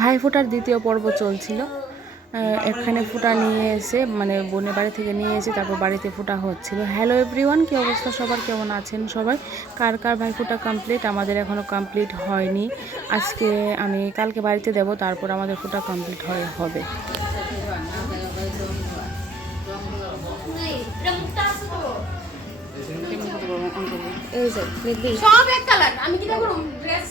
ভাইফোঁটার দ্বিতীয় পর্ব চলছিল। এখানে ফোঁটা নিয়ে এসে মানে বোনের বাড়ি থেকে নিয়ে এসে তারপর বাড়িতে ফোঁটা হচ্ছিল। হ্যালো এভরিওয়ান, কী অবস্থা সবার, কেমন আছেন সবাই? কার কার ভাইফোঁটা কমপ্লিট? আমাদের এখনও কমপ্লিট হয়নি। আজকে আমি কালকে বাড়িতে দেব, তারপর আমাদের ফোঁটা কমপ্লিট হবে। সব এক কালার। আমি কি করব? ড্রেস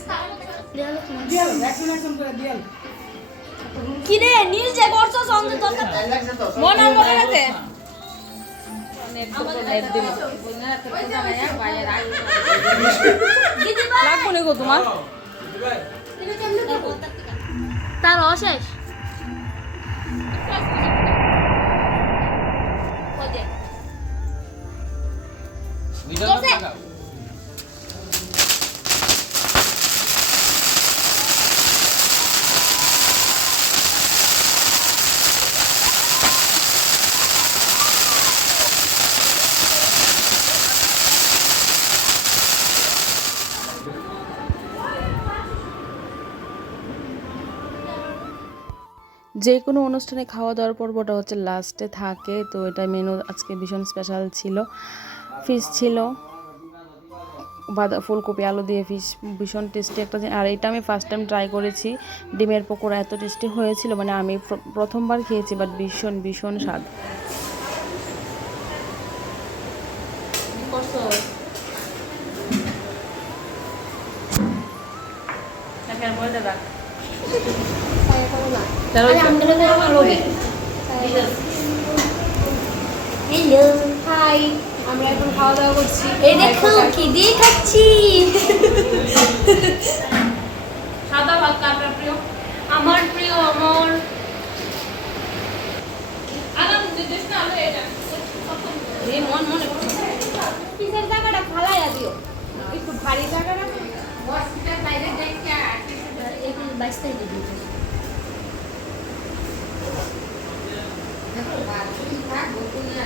কি রে নিজ যে করছস অন্ধ দরকার মন আর মনে রাখতে লাগবো না গো তোমার তার অশেষ যে কোনো অনুষ্ঠানে খাওয়া দাওয়ার পর্বটা হচ্ছে লাস্টে থাকে, তো এটা মেনু আজকে ভীষণ স্পেশাল ছিল। ফিশ ছিল, ফুলকপি আলু দিয়ে ফিশ, ভীষণ টেস্টি একটা। আর এটা আমি ফার্স্ট টাইম ট্রাই করেছি। ডিমের পকোড়া এত টেস্টি হয়েছিল, মানে আমি প্রথমবার খেয়েছি, বাট ভীষণ ভীষণ স্বাদ। হ্যালো হাই, আমরা এখন খাওয়া দাওয়া করছি। এই দেখো কি দিয়ে খাচ্ছি। সাদা ভাত কার প্রিয়? আমার প্রিয় আমার আলাদা নির্দেশ না হলো এটা এই মন মনে পিছের জায়গাটা ফালাইয়া দিও, একটু ভারী জায়গাটা হসপিটাল বাইরে দেখে এখন 22 তারিখে দিতে দেখো বাকি থাক বকুনিয়া